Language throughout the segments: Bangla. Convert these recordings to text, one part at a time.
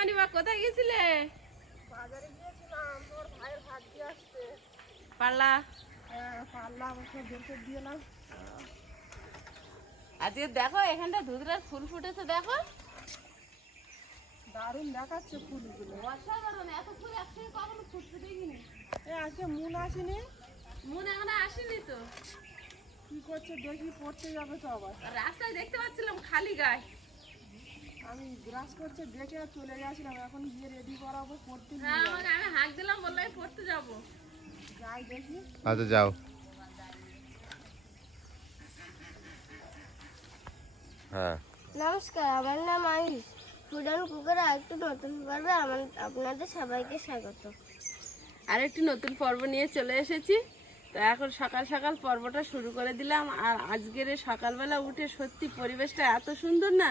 অনিমা কোথায় গেছিলে? বাজারে গিয়েছিলাম তোর ভাইয়ের ভাত দিয়ে হ্যাঁ আজকে দেখো এখানটা ধুতরার ফুল ফুটেছে দেখো। দারুণ দেখাচ্ছে ফুলগুলো। অসাধারণ এত ফুল একসাথে কখনো ফুটতে দেখিনি। এ আজকে মুন আসেনি? মন এখনও আসেনি তো। কি করছে দেখি পড়তে যাবে তো আবার। রাস্তায় দেখতে পাচ্ছিলাম খালি গায়ে। আমি ব্রাশ করছে দেখে চলে গেছিলাম। এখন গিয়ে রেডি করাবো পড়তে হ্যাঁ আমি হাঁক দিলাম বললাম পড়তে যাব। যাই দেখি। আচ্ছা যাও। হ্যাঁ। নমস্কার আমার নাম আয়ুষ। ফুড অ্যান্ড কুকার আরেকটু নতুন পর্বে আমার আপনাদের সবাইকে স্বাগত। আর একটি নতুন পর্ব নিয়ে চলে এসেছি। তো এখন সকাল সকাল পর্বটা শুরু করে দিলাম। আর আজকের সকালবেলা উঠে সত্যি পরিবেশটা এত সুন্দর না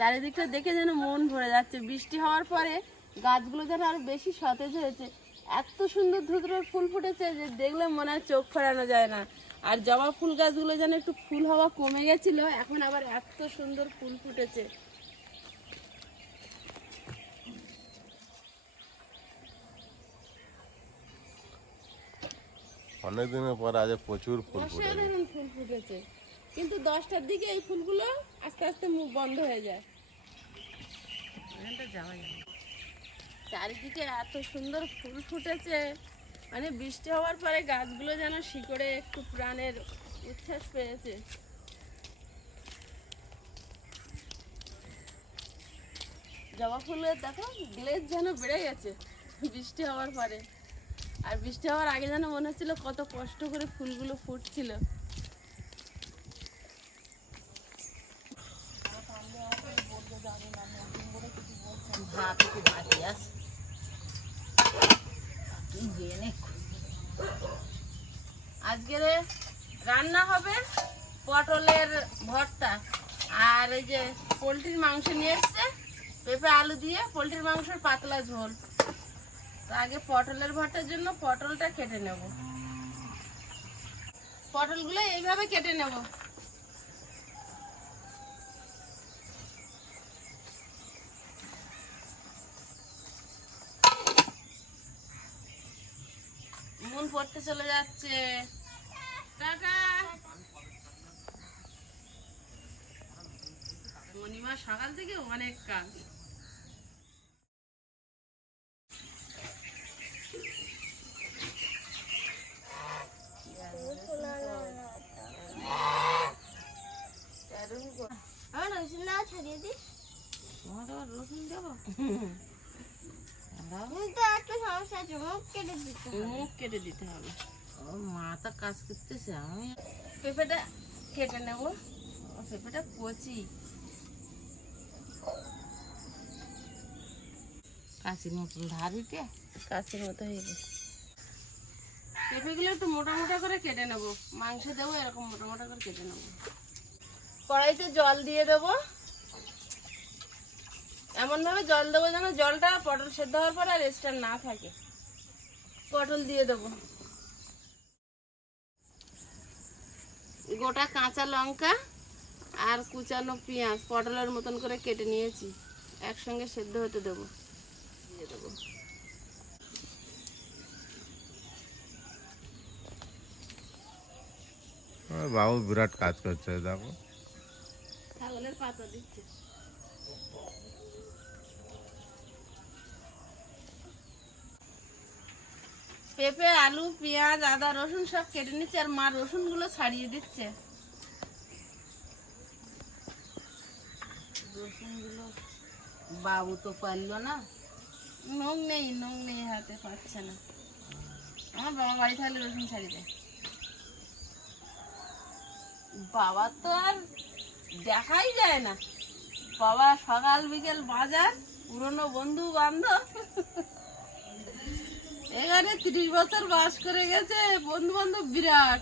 চারিদিকটা দেখে যেন মন ভরে যাচ্ছে। বৃষ্টি হওয়ার পরে গাছগুলো যেন আরও বেশি সতেজ হয়েছে। এত সুন্দর ধুতরে ফুল ফুটেছে যে দেখলে মনে হয় চোখ ফেরানো যায় না। আর জবা ফুল গাছগুলো যেন একটু ফুল হওয়া কমে গেছিল এখন আবার এত সুন্দর ফুল ফুটেছে। অনেকদিনের পর আজ প্রচুর ফুল ফুটেছে। কিন্তু দশটার দিকে এই ফুলগুলো আস্তে আস্তে মুখ বন্ধ হয়ে যায়। চারিদিকে এত সুন্দর ফুল ফুটেছে। মানে বৃষ্টি হওয়ার পরে গাছগুলো যেন শিকড়ে একটু প্রাণের উচ্ছ্বাস পেয়েছে। জবা ফুলের, দেখো গ্লেজ যেন বেড়ে গেছে বৃষ্টি হওয়ার পরে। আর বৃষ্টি হওয়ার আগে যেন মনে হচ্ছিল কত কষ্ট করে ফুলগুলো ফুটছিল। আজকের রান্না হবে পটলের ভর্তা। আর এই যে পোলট্রির মাংস নিয়ে এসছে, পেঁপে আলু দিয়ে পোলট্রির মাংসের পাতলা ঝোল। তো আগে পটলের ভর্তার জন্য পটলটা কেটে নেব। পটলগুলো এইভাবে কেটে নেব মন পড়তে চলে যাচ্ছে। টাটা মণিমা সকাল থেকে অনেক কাজ। আমার রসুন না ছাড়িয়ে দিস রসুন দেবো? একটা সমস্যা আছে মুখ কেটে দিতে হবে। মুখ কেটে দিতে হবে। ও মাথা কাজ করতেছে আমি পেঁপেটা কেটে নেব। ও পেঁপেটা কচি। কাশির মতন ধারিতে? কাছের মতো হয়ে গেছে। পেঁপেগুলো একটু মোটা মোটা করে কেটে নেব। মাংস দেবো এরকম মোটা মোটা করে কেটে নেব। কড়াইতে জল দিয়ে দেবো। এমনভাবে জল দেবো যেন জলটা পটল সেদ্ধ হওয়ার পর আর এক্সট্রা না থাকে। পটল দিয়ে দেবো। গোটা কাঁচা লঙ্কা আর কুচানো পেঁয়াজ পটলের মতন করে কেটে নিয়েছি। একসঙ্গে সেদ্ধ হতে দেবো। দিয়ে দেবো। বাবু বিরাট কাজ করছে দেখো। ছাগলের পাতা দিচ্ছে। পেঁপে আলু পেঁয়াজ আদা রসুন সব কেটে নিচ্ছে আর মা রসুনগুলো ছাড়িয়ে দিচ্ছে। রসুনগুলো বাবু তো পারল না। নুন নেই নুন নেই হাতে পাচ্ছে না। আমার বাবা বাড়ি থাকলে রসুন ছাড়িয়ে দেয়। বাবা তো আর দেখাই যায় না। বাবা সকাল বিকেল বাজার পুরনো বন্ধু বান্ধব এখানে ত্রিশ বছর বাস করে গেছে বন্ধু বান্ধব বিরাট।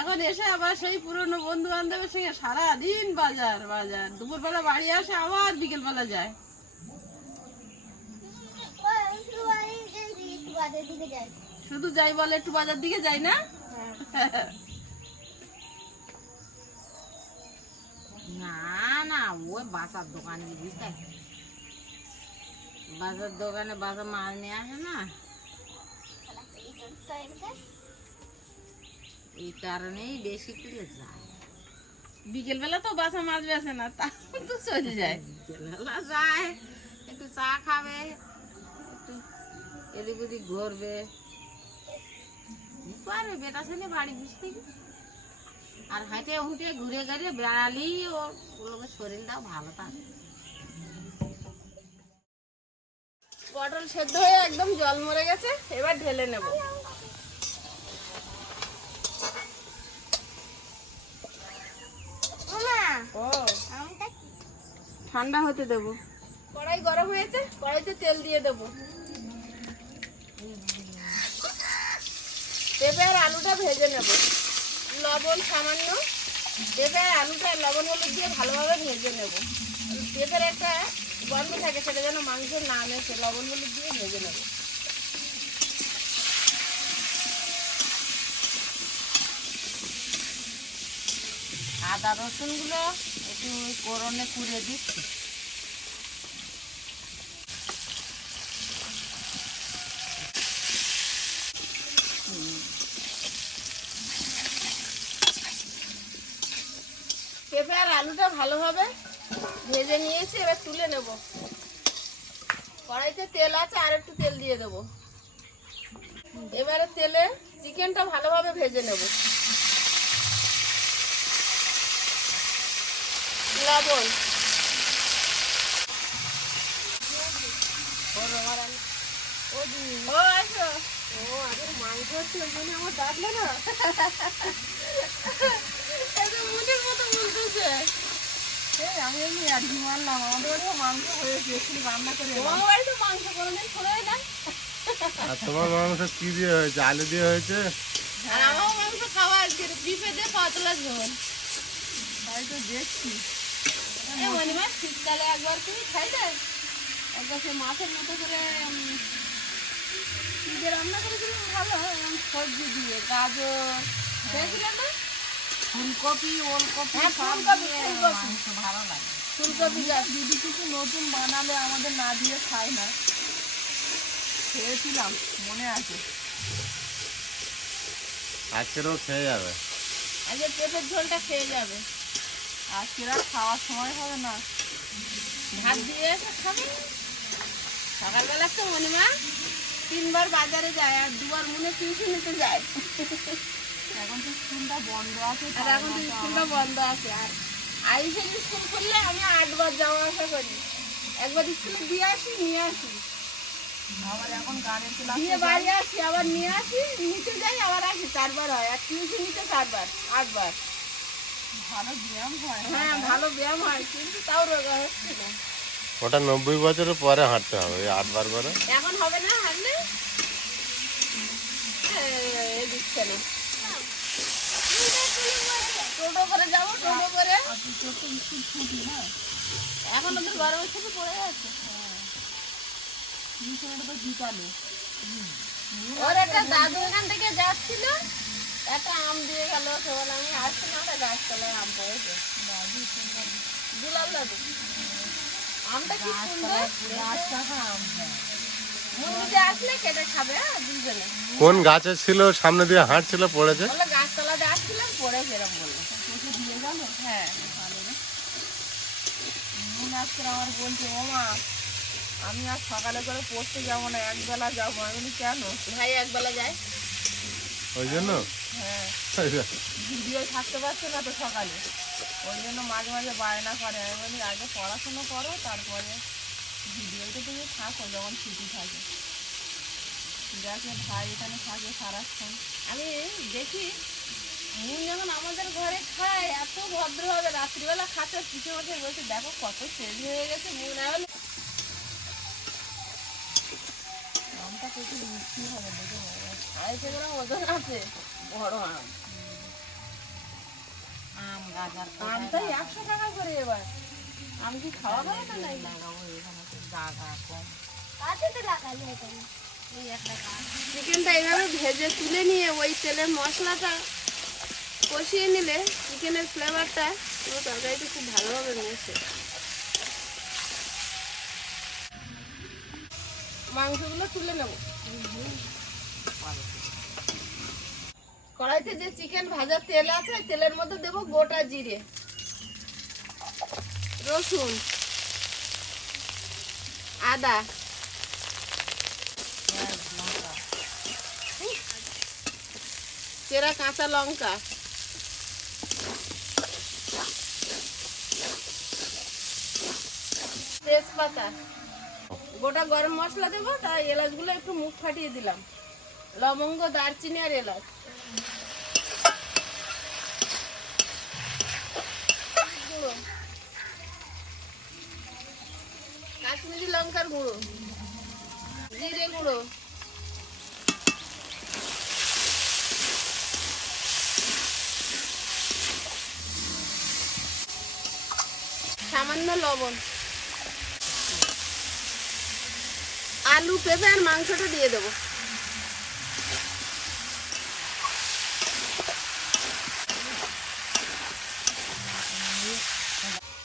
এখন এসে আবার সেই পুরনো বন্ধু বান্ধবের সঙ্গে সারাদিন বাজার বাজার। দুপুরবেলা বাড়ি আসে, আবার বিকেলবেলা যায়। শুধু যাই বলে একটু বাজার দিকে যাই না? না বাসার দোকানে বাজার দোকানে বাজার মাল নিয়ে আসে না? এই কারণেই বেশি করে যায়। বিকেলবেলা তো বাসা মাছ বেছে না তা তো চলে যায়। বেলা যায় একটু চা খাবে একটু এদিক ওদিক ঘুরবে। পারে বেটা ছেলে বাড়ি বুঝতে আর হাঁটে হুঁটে ঘুরে ঘুরে বেড়ালেই ওর ওগুলোকে শরীরটাও ভালো থাকে। সেদ্ধ হয়ে একদম জল মরে গেছে এবার ঢেলে নেব। ঠান্ডা হতে দেবো। কড়াই গরম হয়েছে কড়াইতে তেল দিয়ে দেবো। পেঁপে আর আলুটা ভেজে নেব। লবণ সামান্য। পেঁপে আর আলুটা লবণ হলুদ দিয়ে ভালোভাবে ভেজে নেব। পেঁপের একটা গন্ধ থাকে, সেটা যেন মাংস না মেশে লবণ হলুদ দিয়ে ভেজে নেব। আদা রসুনগুলো একটু ওই করনে কুড়ে দিচ্ছি। পেঁপে আর আলুটা ভালোভাবে ভেজে নিয়েছি এবার তুলে নেব। কড়াইতে তেল আছে আর একটু তেল দিয়ে দেবো। এবারে তেলে চিকেনটা ভালোভাবে ভেজে নেব। লবণ। ও আসো। ও আগে মাংস হচ্ছে ওই জন্য আমার ডাকলে না এটা মনের মতো বলতেছে এই আমি এমনি আজকে মারলাম আমাদের বাড়িও মাংস হয়েছে একটু রান্না করে। তোমার বাড়িতে মাংস কোনোদিন খোলাই না? আর তোমার মাংস কি দিয়ে হয়েছে? আলু দিয়ে হয়েছে? আর আমার মাংস খাওয়া আজকে বিপে দিয়ে পাতলা ঝোল তাই তো দেখছি। এই মনিমা শীতকালে একবার তুমি খাইলে একবার সে মাছের মতো করে রান্না করেছিলাম ভালো? সবজি দিয়ে গাজর। খেয়েছিলেন না ফুলকপি ওলকপি হ্যাঁ, সব ভালো লাগে। ফুলকপি দিদি কিছু নতুন বানালে আমাদের না দিয়ে খায় না। খেয়েছিলাম মনে আছে। আজকেরও খেয়ে যাবে। আজকে পেঁপের ঝোলটা খেয়ে যাবে। আজকের আর খাওয়ার সময় হবে না। ভাত দিয়ে এসে খাবে। সকালবেলা তো মনিমা তিনবার বাজারে যায় আর দুবার মনে টিউশন নিতে যায়। এখন তো স্কুলটা বন্ধ আছে আর এখন তো স্কুলটা বন্ধ আছে আর আইসের স্কুল খুললে আমি আটবার যাওয়া আসা করি। একবার স্কুলে দিয়ে আসি নিয়ে আসি। আবার এখন গানের ক্লাস দিয়ে বাড়ি আসি আবার নিয়ে আসি নিতে যাই আবার আসি চারবার হয়। আর চারবার আটবার। ভালো ব্যায়াম হয়। হ্যাঁ ভালো ব্যায়াম হয় কিন্তু তাও রোগা হচ্ছে না ওটা নব্বই বছরের পরে হাঁটতে হবে আটবার করে। এখন হবে না হারলে এ দিচ্ছে না। টোটো করে যাব টোটো করে। আর তুই তোর তো স্কুল ছুটি না এখন ওদের গরমের ছুটি পড়ে যাচ্ছে টিউশনটা তো বিকালে ওর একটা দাদু এখান থেকে যাচ্ছিল একটা আম দিয়ে গেল সে বলে আমি আসছি না ওটা গাছতলায় আম পড়েছে। দুলাল দাদু। আমটা কি সুন্দর? গাছ টাকা আম হ্যাঁ কোন গাছে ছিল সামনে দিয়ে হাঁটছিল পড়েছে? বলে আসছিলাম পড়ে সেরম বলল তোকে দিয়ে গেল হ্যাঁ। ভালো রে নুন আজকে আমার বলছে ও মা আমি আর সকালে করে পড়তে যাব না একবেলা যাব। আমি বলি কেন? ভাই একবেলা যায়। ওই জন্য? হ্যাঁ। ভিডিও থাকতে পারছে না তো সকালে। ওই জন্য মাঝে মাঝে বায়না করে। আমি বলি আগে পড়াশুনো করো তারপরে ভিডিওতে তুমি থাকো যখন ছুটি থাকে। দেখে ভাই এখানে থাকে সারাক্ষণ। আমি দেখি মুন যখন আমাদের ঘরে খায় এত ভদ্রভাবে রাত্রিবেলা খাচ্ছে বসে দেখো কত চেঞ্জ হয়ে গেছে এখন আমটা প্রচুর মিষ্টি হবে দেখে আড়াইশো গ্রাম ওজন আছে। বড় আম। আম গাজার একশো টাকা করে এবার। আম কি খাওয়া নাই? লাগাবো এখানে তো জায়গা কম কাছে তো লাগালে চিকেনটা এইভাবে ভেজে তুলে নিয়ে ওই তেলের মশলাটা কষিয়ে নিলে চিকেনের ফ্লেভারটা পুরো তরকারিতে খুব ভালোভাবে মেশে। মাংসগুলো তুলে নেব। কড়াইতে যে চিকেন ভাজার তেল আছে তেলের মধ্যে দেবো গোটা জিরে। রসুন। আদা। চেরা কাঁচা লঙ্কা। তেজপাতা। গোটা গরম মশলা দেবো তাই এলাচগুলো একটু মুখ ফাটিয়ে দিলাম। লবঙ্গ, দারচিনি আর এলাচ। কাশ্মীরি লঙ্কার গুঁড়ো। জিরে গুঁড়ো। সামান্য লবণ। আলু পেঁপে আর মাংসটা দিয়ে দেবো।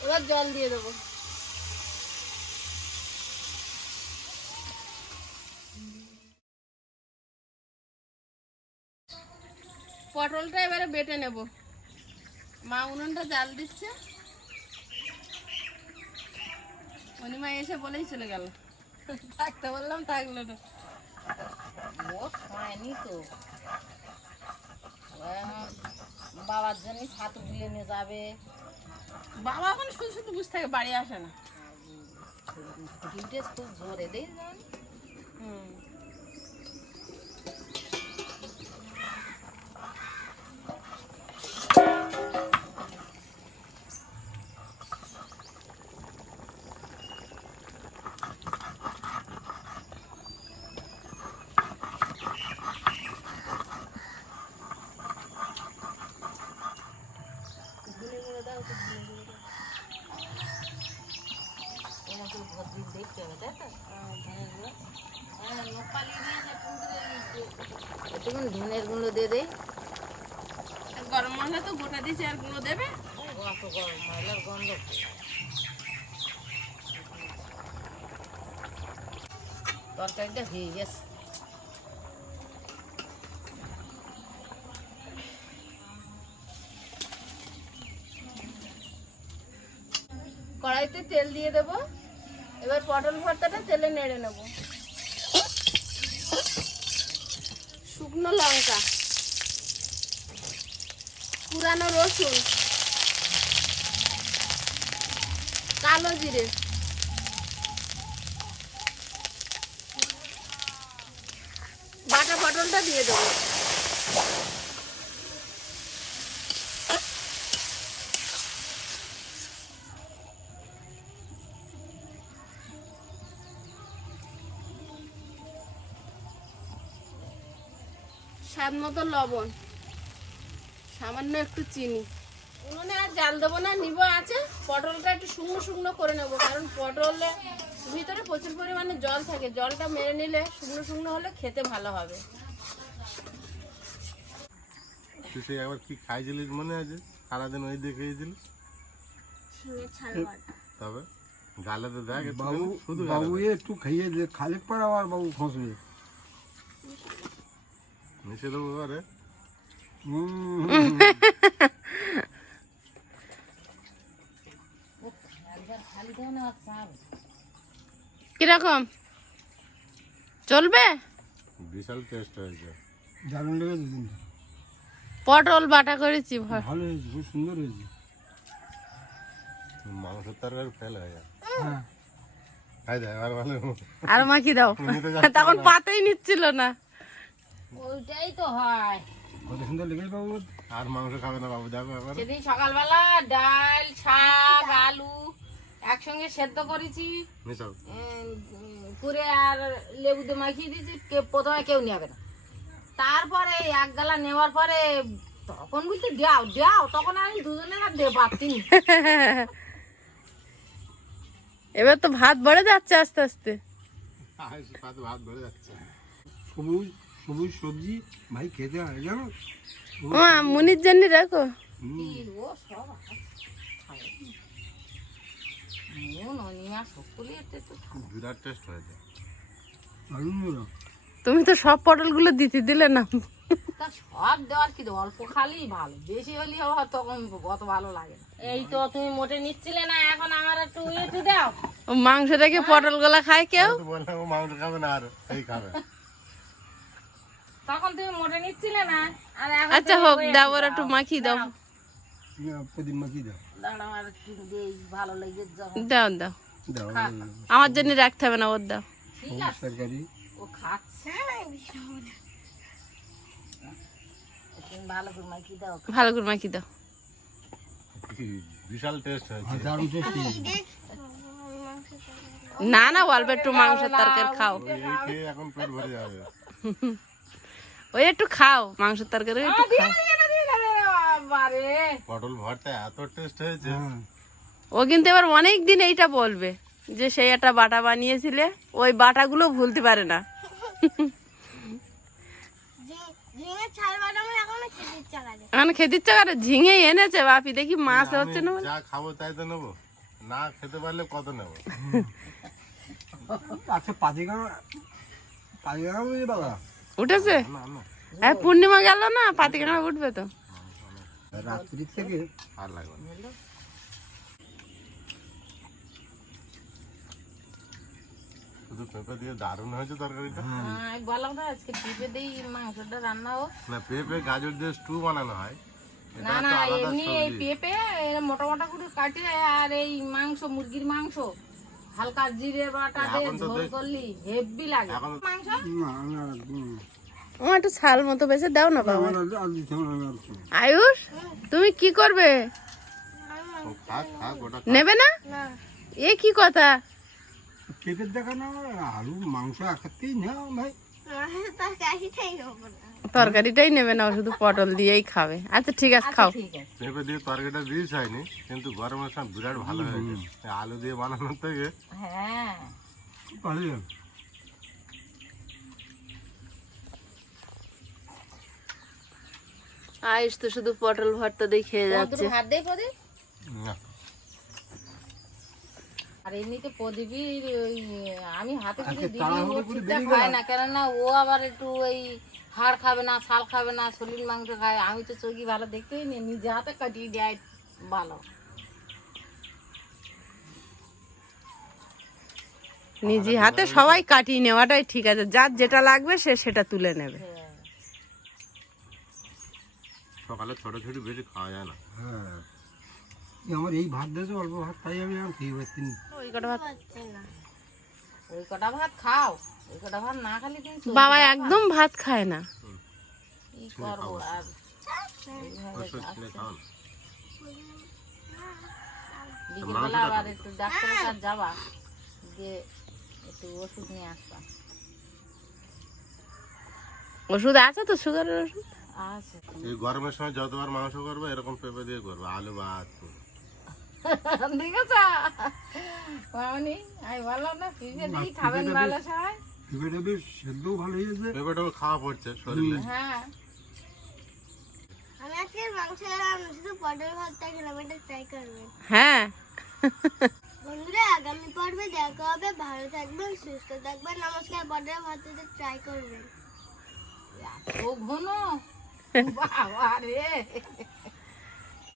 এবার জল দিয়ে দেবো। পটলটা এবারে বেটে নেব। মা উনুনটা জাল দিচ্ছে। অনিমা এসে বলেই চলে গেল। থাকতে বললাম থাকল না। ও খায়নি তো। বাবার জন্য ছাতু তুলে নিয়ে যাবে। বাবা এখন শুধু শুধু বুঝ থাকে বাড়ি আসে না। খুব জোরে দেয় হুম এরকম ভদ্রিক দেখতে হবে তাই তো হ্যাঁ নোপালি দিয়ে একটুখানি ধনের গুঁড়ো দিয়ে দেয় গরম মশলা তো গোটা দিয়েছি আর গুঁড়ো দেবে? অত গরম গন্ধ তরকারিটা হয়ে গেছে। কড়াইতে তেল দিয়ে দেবো। এবার পটল ভর্তাটা তেলে নেড়ে নেব। শুকনো লঙ্কা পুরানো রসুন কালো জিরে। বাটা পটলটা দিয়ে দেবো। মতো লবণ। সামান্য একটু চিনি। উনুনে আর জাল দেবো না নিব আছে। পটলটা একটু শুকনো শুকনো করে নেব কারণ পটলে ভিতরে প্রচুর পরিমাণে জল থাকে। জলটা মেরে নিলে শুকনো শুকনো হলে খেতে ভালো হবে। তুই সেই একবার কি খাইছিলিস মনে আছে? সারাদিন ওই দিয়ে খেয়েছিলিস শিঙের ছাল বাটা। তবে গালে তো দেখ বাবু শুধু বাবু একটু খাইয়ে দে খালেক পর আবার বাবু ফসবে মিশে দেবো এবারে একবার খালি দেও না আর চাপ কীরকম? চলবে? বিশাল টেস্ট হয়েছে। দারুণ লেগেছে কিন্তু। পটল বাটা করেছি ভালো হয়েছে খুব সুন্দর হয়েছে। মাংসের তরকারি ফেল হয়ে যায় হ্যাঁ। আর ভালো আর মাখি দাও। তখন পাতেই নিচ্ছিল না। ওইটাই তো হয়। কত সুন্দর লেগেছে বাবু। আর মাংস খাবে না বাবু দেখো সেদিন সকালবেলা ডাল শাক আলু একসঙ্গে সেদ্ধ করেছি। করে আর লেবু দিয়ে মাখিয়ে দিয়েছি কে- প্রথমে কেউ নেবে না। তারপরে এক গালা নেওয়ার পরে তখন বলছি দাও দাও। তখন আমি দুজনের আর দে পারতি এবার তো ভাত বেড়ে যাচ্ছে আস্তে আস্তে। ভাত ধরে যাচ্ছে। সবুজ সবুজ সবজি। ভাই খেতে হয় জানো? ও মুনির জন্য রাখো। তুমি তো সব পটলগুলো দিতে দিলে না। তা সব দেওয়ার কি অল্প খালি ভালো। বেশি হলে তখন অত ভালো লাগে না। এই তো তুমি মোটে নিচ্ছিলে না এখন আমার একটু ইয়েতে দাও। ও মাংস রেখে পটলগুলো খায় কেউ? মাংস খাবে না আর এই খাবে। তখন তুমি মোটে নিচ্ছিলে না আর এখন আচ্ছা হোক দাও ওর একটু মাখিয়ে দাও। প্রদীপ মাখিয়ে দাও। দাঁড়াও আর একটু দেই ভালো লেগে যখন দাও দাও। দাও আমার জন্য রাখতে হবে না ওর দাও। ও খাচ্ছে ভালো করে মাইকি দাও। ভালো করে মাখিয়ে দাও। বিশাল টেস্ট হয়েছে। দারুণ টেস্টি না না অল্প একটু মাংসের তরকারি খাও। এখন পেট ভরে যাবে। ওই একটু খাও মাংসের তরকারি একটু খাও। পটল ভর্তা এত টেস্ট হয়েছে। হ্যাঁ ও কিন্তু এবার অনেক দিন এইটা বলবে যে সেই একটা বাটা বানিয়েছিলে ওই বাটাগুলো ভুলতে পারে না। এখনও খেতে ইচ্ছা করে। ঝিঙে এনেছে বাপি দেখি মাছ হচ্ছে না যা খাব তাই তো নেব। না খেতে পারলে কত নেব? আচ্ছা পাতিগাঁও পাতিগাঁও বুঝে বাবা। উঠেছে? না না হ্যাঁ পূর্ণিমা গেল না? পাতি পাতিকানা উঠবে তো। রাত্রি থেকে আর লাগবে শুধু পেঁপে দিয়ে দারুণ হয়েছে তরকারিটা। হ্যাঁ, আমি বললাম তো আজকে টিপে দিই মাংসটা রান্না হোক। না পেঁপে গাজর দিয়ে স্টু বানানো হয়। না না এমনি এই পেঁপে মোটা মোটা করে কাটে আর এই মাংস মুরগির মাংস। হালকা জিরে বাটা দিয়ে ঝোল করলি হেভি লাগে। মাংস। ও একটু ছাল মতো বেছে দাও না বাবা। আমার। আয়ুষ তুমি কি করবে? নেবে না? এ কি কথা? পেঁপের দেখা না আলু মাংস একাতেই না। ভাই তরকারিটাই নেব না শুধু পটল দিয়েই খাবে। আচ্ছা ঠিক আছে খাও। পেঁপে দিয়ে তরকারিটা রিচ হয়নি কিন্তু গরমের সময় বিরাট ভালো হয়েছে। আলু দিয়ে বানানোর থেকে হ্যাঁ। আয়ুষ তো শুধু পটল ভর্তা দিয়ে খেয়ে যাচ্ছে। ভাত দেয় প্রদীপ না, আর এমনিতে প্রদীপই ওই আমি হাতে করে দিই খায় না কেননা ও আবার একটু ওই হাড় খাবে না ছাল খাবে না শরীর মাংস খায় আমি তো চোখই ভালো দেখতেই নি নিজে হাতে কাটিয়ে দেয় ভালো। নিজে হাতে সবাই কাটিয়ে নেওয়াটাই ঠিক আছে যার যেটা লাগবে সে সেটা তুলে নেবে। সকালে ছোট ছোট বেশি খাওয়া যায় না। হ্যাঁ। আমার এই ভাত দিয়েছে অল্প ভাত তাই আমি আর খেয়ে পাচ্ছি না। ওই কটা ভাত? না। ওই কটা ভাত খাও ওই কটা ভাত না খালি তুমি বাবা একদম ভাত খায় না। কি করব আর? বিকেলবেলা আবার একটু ডাক্তারের কাছে যাবা যে একটু ওষুধ নিয়ে আসবা। ওষুধ আছে তো সুগারের ওষুধ? আচ্ছা এই গরমের সময় যতবার মাংস করবে এরকম পেঁপে দিয়ে করবে আলু ভাত ঠিক আছে মামনি আমি বললাম না পিঠে দিই খাবেন ভালো সবাই? পেঁপেটা বেশ সেদ্ধও ভালো হয়েছে। পেঁপেটা খাওয়া পড়ছে শরীরে। হ্যাঁ। আমি আজকে মাংস খেলাম শুধু পটল ভাতটা খেলাম এটা ট্রাই করবেন। হ্যাঁ। বন্ধুরা আগামী পর্বে দেখা হবে ভালো থাকবেন সুস্থ থাকবেন নমস্কার পটল ভাতটা ট্রাই করবেন। ও ঘন। বাবা রে।